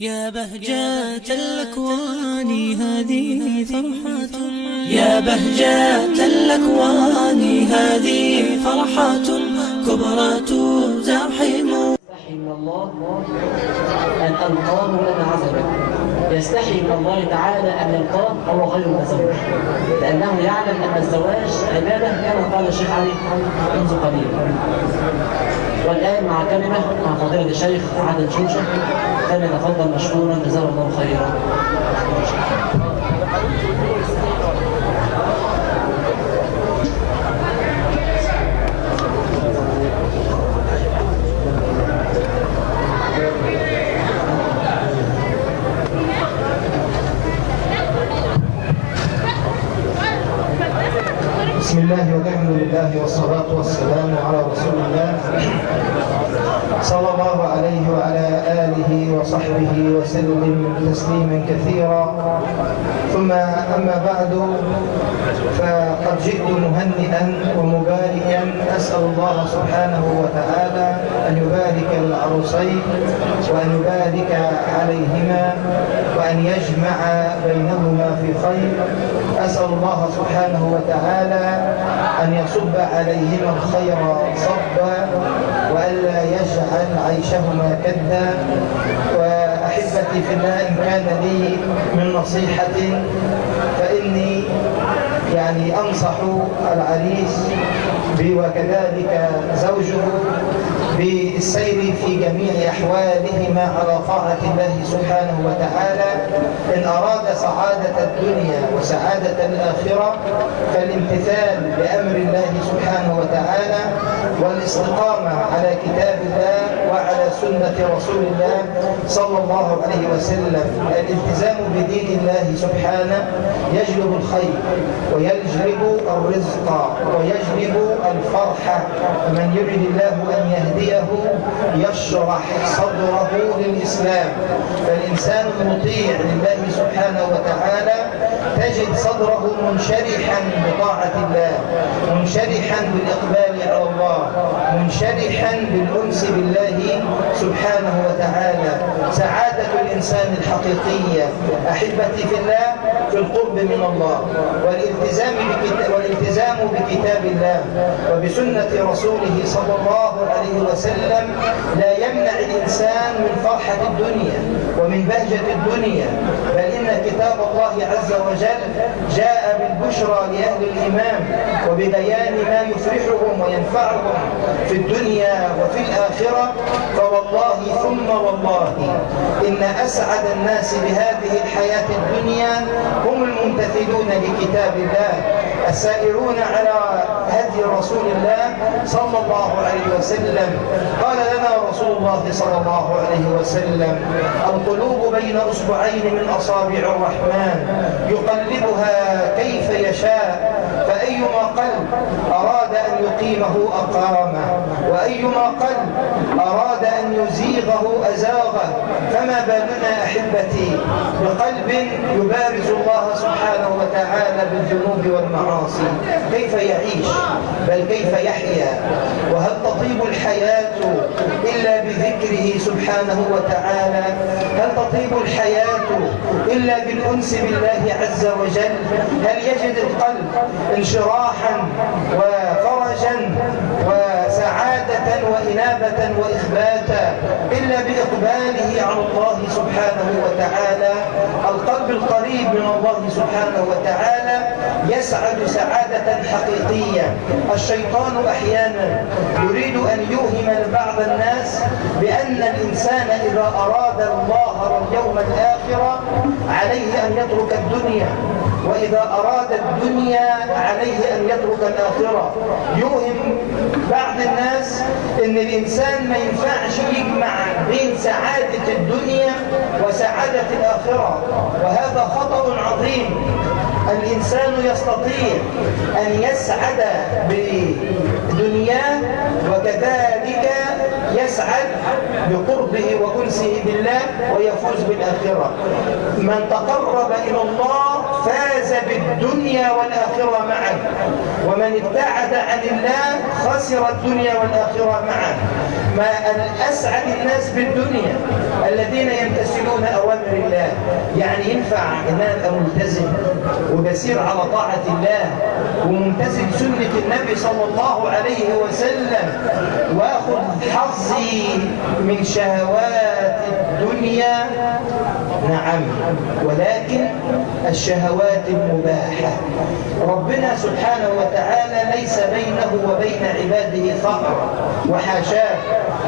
يا بهجة الأكوان هذه فرحة، يا بهجة الأكوان هذه فرحة كبرى تزاحم. يستحي من الله أن ألقاه وأنا عزبه، يستحي من الله تعالى أن يلقاه وهو غير متزوج، لأنه يعلم أن الزواج عبادة كما قال الشيخ علي منذ قليل. والآن مع كلمة مع فضيلة الشيخ عادل شوشة، فليتفضل مشكورا جزاه الله خيرا. بسم الله والحمد لله والصلاة والسلام على رسول الله صلى الله عليه وعلى آله وصحبه وسلم تسليما كثيرا. ثم أما بعد، فقد جئت مهنئا ومباركا، أسأل الله سبحانه وتعالى أن يبارك العروسين وأن يبارك عليهما وأن يجمع بينهما في خير. أسأل الله سبحانه وتعالى أن يصب عليهما الخير صبا وألا يجعل عيشهما كدا. وأحبتي في الله، إن كان لي من نصيحة فإني أنصح العريس وكذلك زوجه بالسير في جميع أحوالهما على طاعة الله سبحانه وتعالى. إن أراد سعادة الدنيا وسعادة الآخرة فالامتثال بأمر الله سبحانه وتعالى والاستقامة على كتاب الله وعلى سنة رسول الله صلى الله عليه وسلم. الالتزام بدين الله سبحانه يجلب الخير ويجلب الرزق ويجلب الفرحة. من يريد الله أن يهديه يشرح صدره للإسلام. فالإنسان المطيع لله سبحانه وتعالى تجد صدره منشرحا بطاعة الله، منشرحا بالإقبال على الله، منشرحا بالأنس بالله سبحانه وتعالى. سعادة الإنسان الحقيقية أحبتي في الله في القرب من الله والالتزام بكتاب الله وبسنة رسوله صلى الله عليه وسلم لا يمنع الإنسان من فرحة الدنيا ومن بهجة الدنيا، بل إن كتاب الله عز وجل جاء بالبشرى لأهل الإيمان وببيان ما يفرحهم وينفعهم في الدنيا وفي الآخرة. فوالله ثم والله إن أسعد الناس بهذه الحياة الدنيا هم الممتثلون لكتاب الله، السائرون على هدي رسول الله صلى الله عليه وسلم. قال لنا رسول الله صلى الله عليه وسلم: القلوب بين أصبعين من أصابع الرحمن يقلبها كيف يشاء، فأيما قلب أراد أن يقيمه أقامه، وأيما قلب أراد أن يزيغه أزاغه. فما بالنا أحبتي بقلب يبارز الله سبحانه وتعالى بالذنوب والمعاصي؟ كيف يعيش؟ بل كيف يحيا؟ وهل تطيب الحياة إلا بذكره سبحانه وتعالى؟ هل تطيب الحياة إلا بالأنس بالله عز وجل؟ هل يجد القلب انشراحا وفرجا وسعادة وإنابة وإخباتا إلا بإقباله على الله سبحانه وتعالى؟ القلب القريب من الله سبحانه وتعالى يسعد سعادة حقيقية. الشيطان أحيانا يريد أن يوهم لبعض الناس بأن الإنسان إذا أراد الله واليوم الآخر عليه أن يترك الدنيا، وإذا أراد الدنيا عليه أن يترك الآخرة. يوهم بعض الناس أن الإنسان ما ينفعش يجمع بين سعادة الدنيا وسعادة الآخرة، وهذا خطأ عظيم. الإنسان يستطيع أن يسعد بدنياه وكذلك يسعد بقربه وأنسه بالله ويفوز بالآخرة. من تقرب إلى الله فاز بالدنيا والآخرة معا، ومن ابتعد عن الله خسر الدنيا والآخرة معا. ما الأسعد الناس بالدنيا الذين يمتثلون أوامر الله. يعني ينفع إن أنا أبقى ملتزم وبسير على طاعة الله وممتثل سنة النبي صلى الله عليه وسلم وأخذ حظي من شهوات الدنيا؟ نعم، ولكن الشهوات المباحة. ربنا سبحانه وتعالى ليس بينه وبين عباده ثغر، وحاشاه.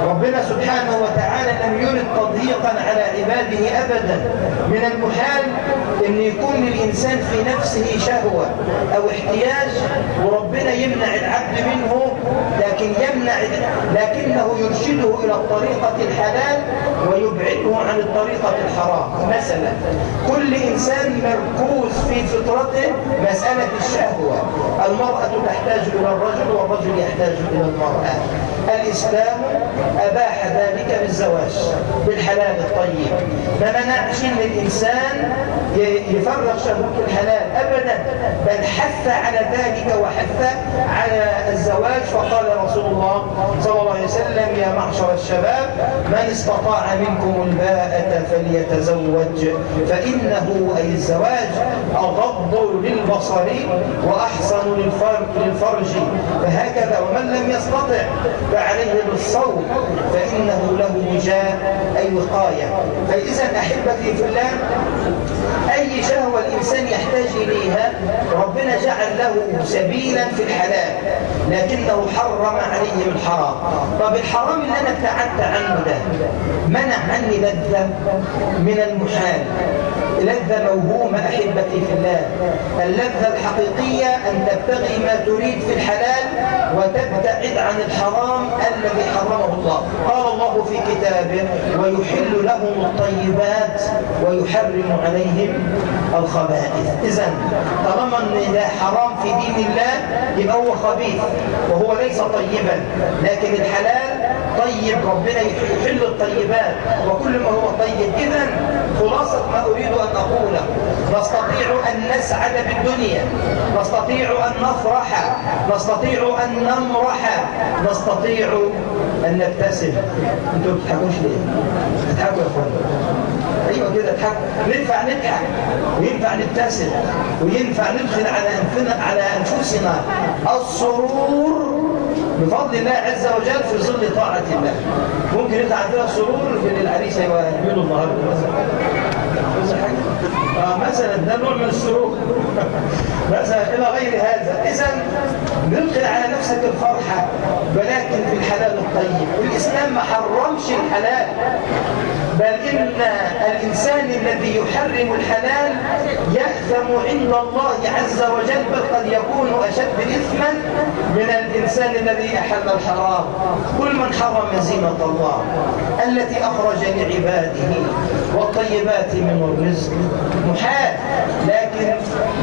ربنا سبحانه وتعالى لم يرد تضييقا على عباده أبدا. من المحال أن يكون للإنسان في نفسه شهوة أو احتياج وربنا يمنع العبد منه، لكنه يرشده إلى الطريقة الحلال ويبعده عن الطريقة الحرام. مثلا كل إنسان مركوز في فطرته مسألة الشهوة. المرأة تحتاج إلى الرجل والرجل يحتاج إلى المرأة. الإسلام أباح ذلك بالزواج بالحلال الطيب، ما منعش ان الإنسان يفرغ شهوة الحلال أبدا، بل حث على ذلك وحث على الزواج. فقال رسول الله صلى الله عليه وسلم: يا معشر الشباب من استطاع منكم الباءة فليتزوج فإنه أي الزواج أغض للبصر وأحسن للفرج. فهكذا ومن لم يستطع فعليه بالصوم فإنه له وجاء أي وقاية. فإذا أحبتي في الله، أي شهوة الإنسان يحتاج إليها ربنا جعل له سبيلا في الحلال، لكنه حرم عليه الحرام. طب الحرام اللي أنا ابتعدت عنه ده منع عني لذة من المحال، لذة موهومة. أحبتي في الله، اللذة الحقيقية أن تبتغي ما تريد في الحلال وتبتعد عن الحرام الذي حرمه الله. قال الله في كتابه: ويحل لهم الطيبات ويحرم عليهم الخبائث. إذن طالما أن ده حرام في دين الله يبقى هو خبيث وهو ليس طيبا، لكن الحلال طيب. ربنا يحل الطيبات وكل ما هو طيب. إذن خلاصة ما أريد أن أقوله: نستطيع أن نسعد بالدنيا، نستطيع أن نفرح، نستطيع أن نمرح، نستطيع أن نبتسم. أنتوا ما بتضحكوش ليه؟ بتضحكوا يا أخوان؟ أيوة كده اضحكوا. ينفع نضحك وينفع نبتسم وينفع ندخل على أنفسنا السرور بفضل الله عز وجل في ظل طاعة الله. ممكن يطلع عندنا سرور في العريس يعملوا النهارده مثلا ده نوع من السرور مثلا إلى غير هذا. إذا ندخل على نفسك الفرحة ولكن في الحلال الطيب. الإسلام ما حرمش الحلال، بل إن الإنسان الذي يحرم الحلال يأثم عند الله عز وجل، بل قد يكون أشد إثما من الإنسان الذي أحل الحرام. كل من حرم زينة الله التي أخرج لعباده والطيبات من الرزق محال، لكن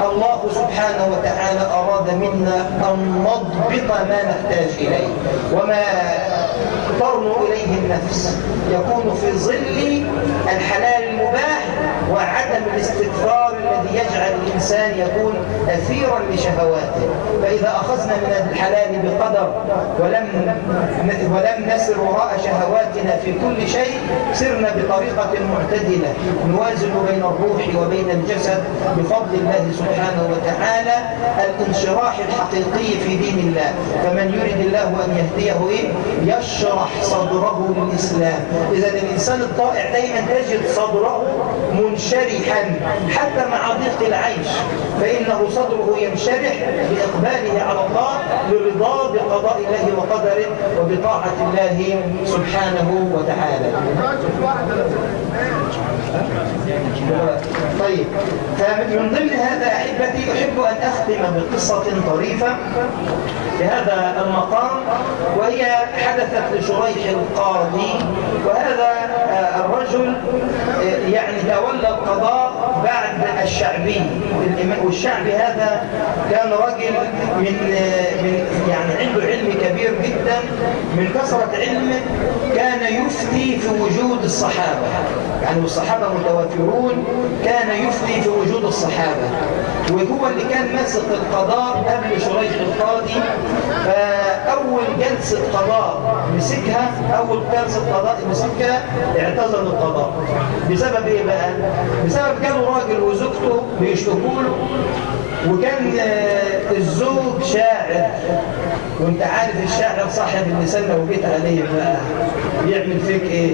الله سبحانه وتعالى أراد منا أن نضبط ما نحتاج إليه وما ترنو إليه النفس، يكون في ظل الحلال المباح وعدم الاستكثار الذي يجعل الإنسان يكون أثيرا لشهواته. فإذا أخذنا من الحلال بقدر ولم نسر وراء شهواتنا في كل شيء، سرنا بطريقة معتدلة نوازن بين الروح وبين الجسد بفضل الله سبحانه وتعالى، الانشراح الحقيقي في دين الله. فمن يريد الله أن يهديه يشرح صدره للإسلام. إذا الإنسان الطائع دائما تجد صدره منشرحا حتى مع ضيق العيش، فإنه صدره ينشرح بإقباله على الله لرضا بقضاء الله وقدره وبطاعة الله سبحانه وتعالى. طيب، فمن ضمن هذا أحبتي أحب أن أختم بقصة طريفة لهذا المقام، وهي حدثت لشريح القاضي. وهذا الرجل يعني تولى القضاء بعد الشعبي، والشعبي هذا كان رجل من يعني عنده علم كبير جدا. من كثرة علمه كان يفتي في وجود الصحابة، يعني والصحابة متوافرون كان يفتي في وجود الصحابة، وهو اللي كان ماسك القضاء قبل شريح القاضي. فأول جلسة قضاء مسكها، أول جلسة قضاء مسكها اعتزل القضاء. بسبب إيه بقى؟ بسبب كانوا راجل وزوجته بيشتكوا له، وكان الزوج شاعر، وانت عارف الشاعر صاحب اللسان لو جيت عليه بقى يعمل فيك ايه؟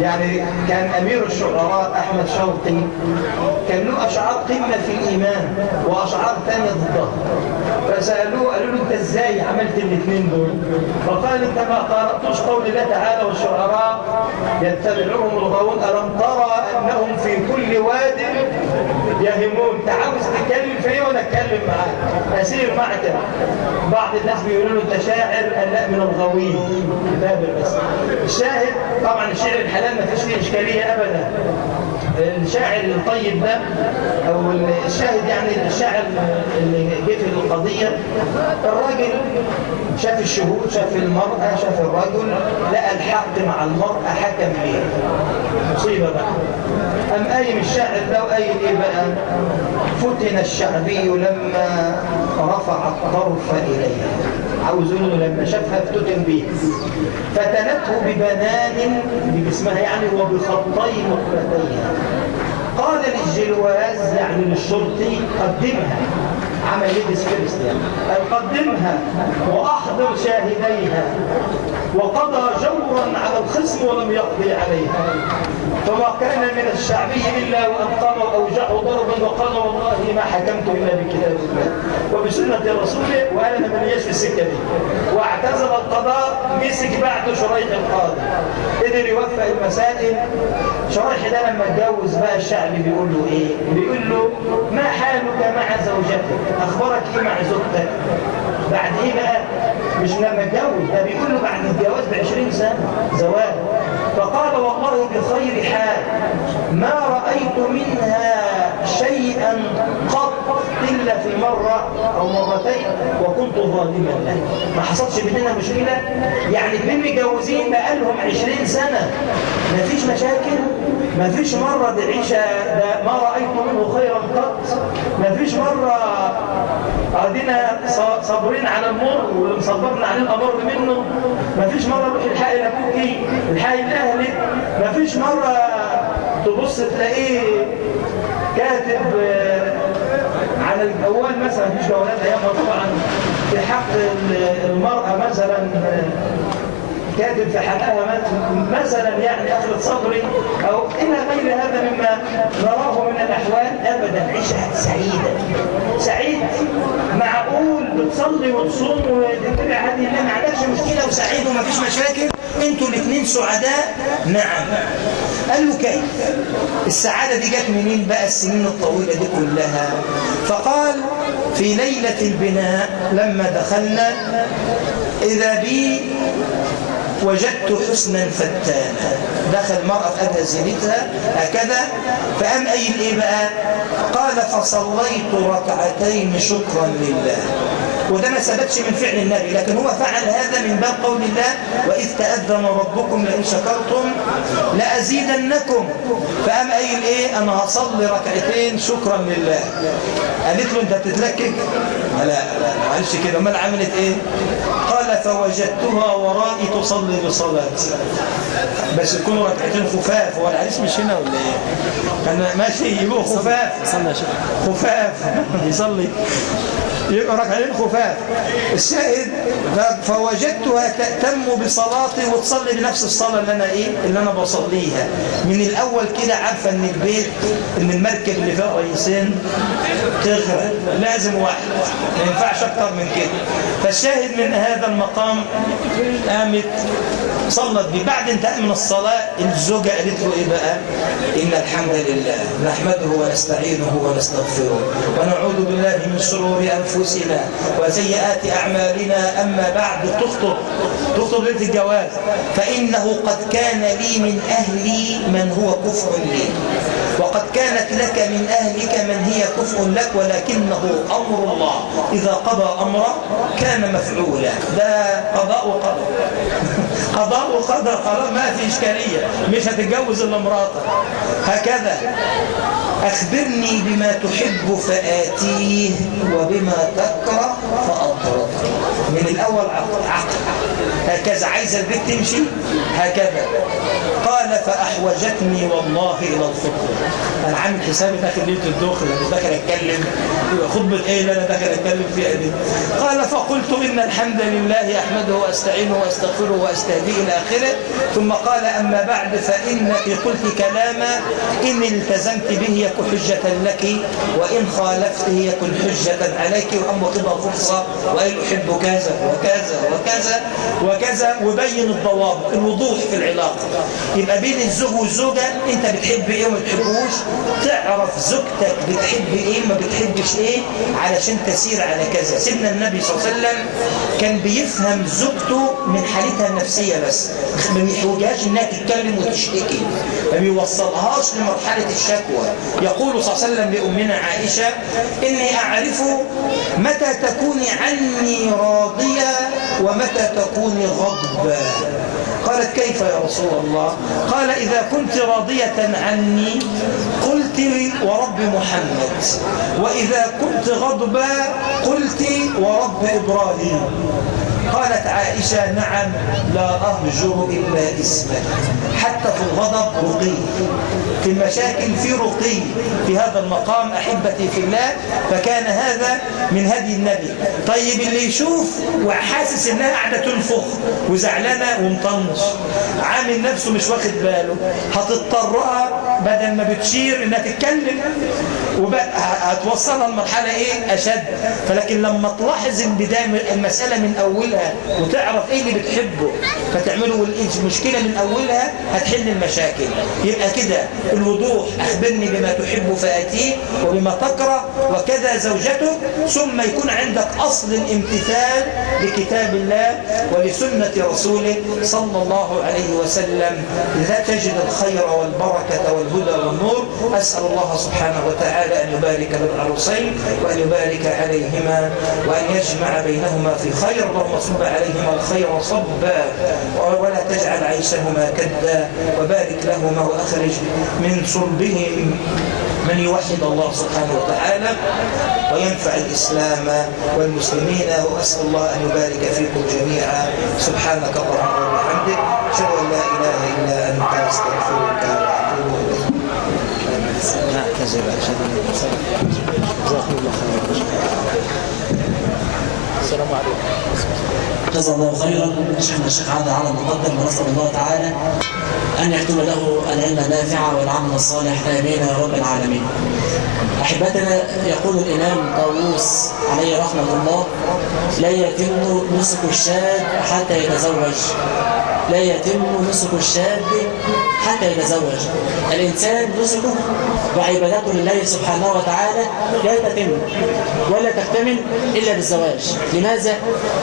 يعني كان امير الشعراء احمد شوقي كان له اشعار قمه في الايمان واشعار ثانيه ضدها. فسالوه قالوا له انت ازاي عملت الاثنين دول؟ فقال انت ما قراتوش قول الله تعالى والشعراء يتبعهم الغاوون الم ترى انهم في كل واد يهمون. انت عاوز تتكلم فيه وانا اتكلم معاك اسير معك. بعض الناس بيقولوا له انت شاعر، قال لا من الغاوين. بس الشاهد طبعا الشعر الحلال ما فيش فيه اشكاليه ابدا. الشاعر الطيب ده او الشاهد يعني الشاعر اللي جه في القضيه، الراجل شاف الشهود، شاف المراه، شاف الرجل، لقى الحق مع المراه، حكم بيه. مصيبه بقى. قام قايم الشاعر ده وقايل ايه بقى؟ فتن الشعبي لما رفع الطرف اليه. عاوز يقول له لما شافها افتتن بيه. فتنته ببنان بجسمها يعني وبخطي مقلتيها. قال للجلواز يعني للشرطي قدمها، عمل يدس فيرست يعني، قدمها واحضر شاهديها، وقضى جورا على الخصم ولم يقضي عليها. فما كان من الشعبي إلا وأن قاموا أوجعوا ضربا وقال والله ما حكمت إلا بكتاب الله وبسنة رسوله وأنا من في السكة دي. واعتزل القضاء، مسك بعده شريح القاضي، قدر يوفق المسائل. شريح ده لما اتجوز بقى الشعبي بيقول له إيه؟ بيقول له ما حالك مع زوجتك؟ أخبارك إيه مع زوجتك؟ بعد إيه بقى؟ مش لما اتجوز، ده بيقول له بعد الجواز ب20 سنة زواج. فقال والله بخير حال ما رأيت منها شيئا قط إلا في مرة أو مرتين وكنت ظالما له. ما حصلش بيننا مشكلة، يعني اتنين متجوزين بقالهم 20 سنة ما فيش مشاكل، ما فيش مرة دي عيشة ده ما رأيت منه خيرا قط، ما فيش مرة قاعدين صابرين على المر واللي مصبرنا عليه الأمر منه، ما فيش مرة روح الحق لأبوكي الحق لأهلك، ما فيش مرة تبص تلاقيه كاتب على الجوال مثلا، مفيش جوالات أيامها طبعا، في حق المرأة مثلا كاتب في حقها مثلا يعني أخذ صبري أو إلى غير هذا مما نراه من الأحوال. أبدا عيشة سعيدة سعيد، معقول بتصلي وتصوم وتتبع هذه الله، ما عندكش مشكلة وسعيد وما فيش مشاكل، انتوا الاثنين سعداء. نعم. قال له كيف؟ السعادة دي جت منين بقى السنين الطويلة دي كلها؟ فقال في ليلة البناء لما دخلنا إذا بي وجدت حسنا فتانا. دخل المرأة في أدها زينتها هكذا، فقام قايل إيه بقى؟ قال فصليت ركعتين شكرا لله. وده ما ثبتش من فعل النبي، لكن هو فعل هذا من باب قول الله وإذ تأذن ربكم لئن شكرتم لأزيدنكم. فقام قايل إيه؟ أنا هصلي ركعتين شكرا لله. قالت له أنت بتتلكك؟ لا ما قالش كده، امال عملت إيه؟ قال فوجدتها ورائي تصلي بصلاتي. بس يكونوا ركعتين خفاف، هو العريس مش هنا ولا ايه؟ كان ماشي يبقوا خفاف، خفاف يصلي يبقى ركعتين خفاف. الشاهد فوجدتها تأتم بصلاتي وتصلي بنفس الصلاة اللي أنا بصليها من الأول كده. عارفة إن البيت إن المركب اللي فيها رئيسين تغرق، لازم واحد، ما ينفعش أكتر من كده. فالشاهد من هذا المقام قامت صلت بي. بعد انتهاء من الصلاة الزوجة قالت له إيه بقى؟ إن الحمد لله نحمده ونستعينه ونستغفره ونعوذ بالله من شرور أنفسنا وسيئات أعمالنا. أما بعد تخطب ليلة الجواز، فإنه قد كان لي من أهلي من هو كفء لي، وقد كانت لك من أهلك من هي كفء لك، ولكنه أمر الله إذا قضى أمره كان مفعولا. ده قضاء وقدر، قضاء وقدر، خلاص ما في إشكالية، مش هتتجوز إلا مراتك. هكذا أخبرني بما تحب فآتيه وبما تكره فأطرد. من الأول عقل هكذا، عايزة البيت تمشي هكذا. قال فأحوجتني والله إلى الفطر. أنا عامل حسابي داخل ليلة الدخل، مش داخل أتكلم خطبة إيه اللي أنا داخل أتكلم فيها دي. قال فقلت إن الحمد لله أحمده وأستعينه وأستغفره وأستهديه إلى آخره. ثم قال أما بعد فإنك قلت كلاما إن التزمت به يكن حجة لك وإن خالفته يكن حجة عليك، وأما قضى فرصة وأن أحب كذا وكذا وكذا وكذا، وبين الضوابط الوضوح في العلاقة. يبقى بين الزوج والزوجة أنت بتحب إيه وما بتحبوش، تعرف زوجتك بتحب إيه ما بتحبش إيه علشان تسير على كذا. سيدنا النبي صلى الله عليه وسلم كان بيفهم زوجته من حالتها النفسية بس، ما بيحوجهاش إنها تتكلم وتشتكي، ما بيوصلهاش لمرحلة الشكوى. يقول صلى الله عليه وسلم لأمنا عائشة إني أعرف متى تكوني عني راضية ومتى تكوني غضبة. قالت كيف يا رسول الله؟ قال إذا كنت راضية عني قلت ورب محمد، وإذا كنت غضبة قلت ورب إبراهيم. قالت عائشة نعم لا أهجر إلا اسمك. حتى في الغضب رقي، في المشاكل في رقي في هذا المقام أحبتي في الله. فكان هذا من هدي النبي. طيب اللي يشوف وحاسس إنها قاعدة تنفخ وزعلانة ومطنش عامل نفسه مش واخد باله، هتضطرها بدل ما بتشير إنها تتكلم وهتوصلها لمرحلة إيه أشد. فلكن لما تلاحظ البداية المسألة من أولها وتعرف إيه اللي بتحبه فتعمله المشكلة من أولها هتحل المشاكل. يبقى كده الوضوح أخبرني بما تحب فآتيه وبما تكره وكذا زوجته. ثم يكون عندك أصل الامتثال لكتاب الله ولسنة رسوله صلى الله عليه وسلم، لا تجد الخير والبركة والهدى والنور. أسأل الله سبحانه وتعالى أن يبارك للعروسين وأن يبارك عليهما وأن يجمع بينهما في خير. اللهم صب عليهما الخير صبا ولا تجعل عيشهما كدا، وبارك لهما وأخرج من صلبهم من يوحد الله سبحانه وتعالى وينفع الإسلام والمسلمين. وأسأل الله أن يبارك فيكم جميعا. سبحانك اللهم وبحمدك، أشهد أن لا إله إلا أنت، أستغفرك وأتوب إليك. نعتذر عشان جزاكم الله خيرا. السلام عليكم. جزا الله خيرا شيخنا الشيخ عادل على المقدم، ونسأل الله تعالى أن يكتب له العلم النافع والعمل الصالح آمين يا رب العالمين. أحبتنا، يقول الإمام طاووس عليه رحمة الله: لا يتم نسك الشاب حتى يتزوج. لا يتم نسك الشاب حتى يتزوج. الإنسان نسكه وعبادته لله سبحانه وتعالى لا تتم ولا تكتمل إلا بالزواج. لماذا؟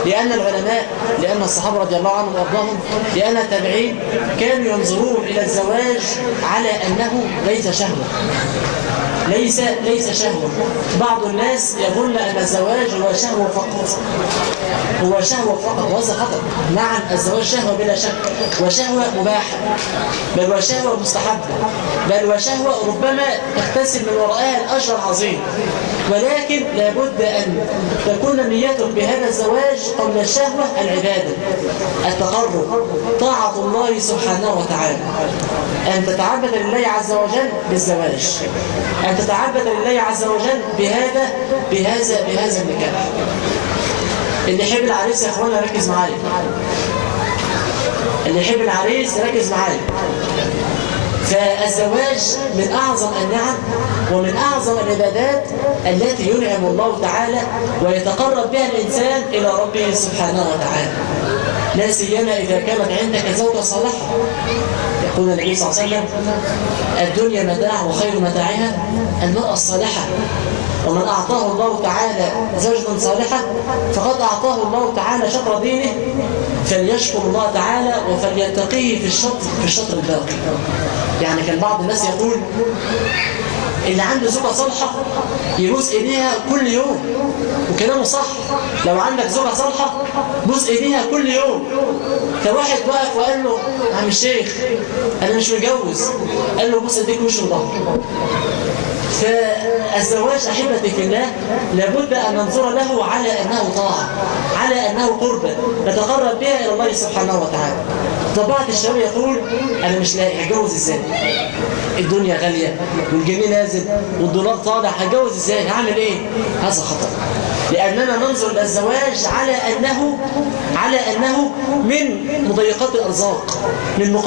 لأن العلماء، لأن الصحابة رضي الله عنهم وأرضاهم، لأن التابعين كانوا ينظرون إلى الزواج على أنه ليس شهوة. ليس شهوة. بعض الناس يظن أن الزواج هو شهوة فقط، هو شهوة فقط، وهذا خطأ. نعم الزواج شهوة بلا شك، وشهوة مباحة، بل وشهوة مستحبة، بل وشهوة ربما تكتسب من وراءها الأجر العظيم. ولكن لابد أن تكون نيتك بهذا الزواج قبل الشهوة العبادة، التقرب، طاعة الله سبحانه وتعالى، أن تتعبد لله عز وجل بالزواج، أن تتعبد لله عز وجل بهذا النكاح. اللي يحب العريس يا اخوانا ركز معايا، اللي يحب العريس ركز معايا. فالزواج من أعظم النعم ومن أعظم العبادات التي ينعم الله تعالى ويتقرب بها الإنسان إلى ربه سبحانه وتعالى، لا سيما إذا كانت عندك زوجة صالحة. يقول النبي صلى الله عليه وسلم: الدنيا متاع وخير متاعها المرأة الصالحة. ومن أعطاه الله تعالى زوجة صالحة فقد أعطاه الله تعالى شطر دينه، فليشكر الله تعالى وفليتقيه في الشطر الباقي. يعني كان بعض الناس يقول اللي عنده زوجة صالحة يبوس ايديها كل يوم، وكلامه صح. لو عندك زوجة صالحة بوس ايديها كل يوم، فواحد وقف وقال له يا عم الشيخ انا مش متجوز. قال له بص اديك وش وظهر. فالزواج احبتي في الله لابد ان ننظر له على انه طاعه، على انه قربه نتقرب بها الى الله سبحانه وتعالى. طبعا الشباب يقول انا مش لاقي هتجوز ازاي؟ الدنيا غاليه والجنيه نازل والدولار طالع، هتجوز ازاي؟ هعمل ايه؟ هذا خطأ. لاننا ننظر الى الزواج على انه من مضيقات الارزاق، من